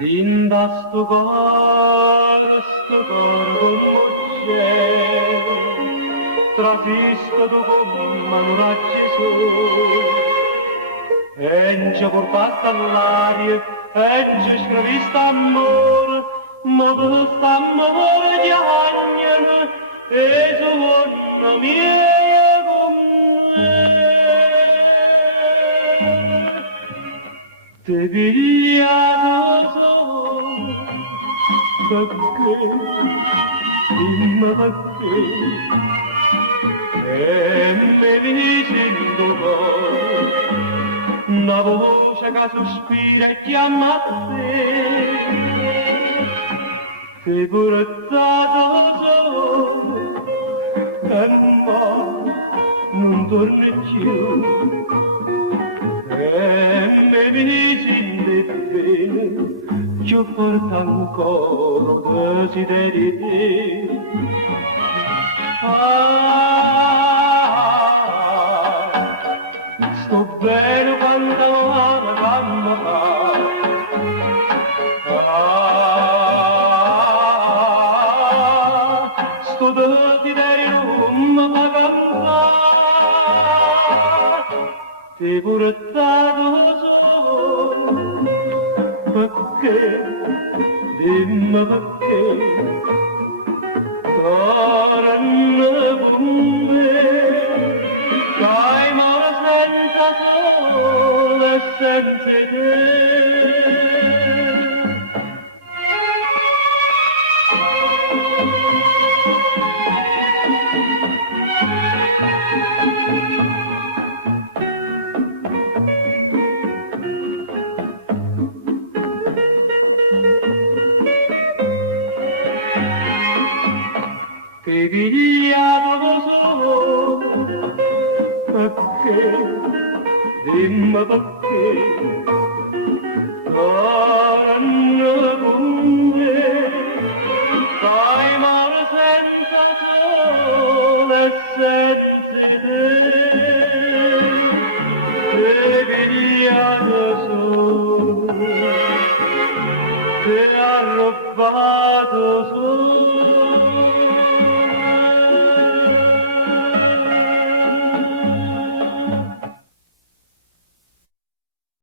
Dinda sto cor con c'è, trasisto tu con manuracci su, e ci portato all'aria, e ci scriviste amore, ma questo amore di agnel, e giorno mia con me. Te pigliato perché, dimmi perché, e mi dici in tuo cuore, una voce che sospira e chiama te, ti portato solo, e non torni più, e mi dici di bene, io porto ancora desideri di te. Sto bene quando la mamma fa. Sto desiderio non mi fa cantare, ti portato solo, perché, dimmi perché, torna con me, dai mare senza sole e senza te. Che pigliato solo, perché, dimmi perché, torna con me, dai mare senza sole e senza te, che pigliato solo, ti ha rubato solo.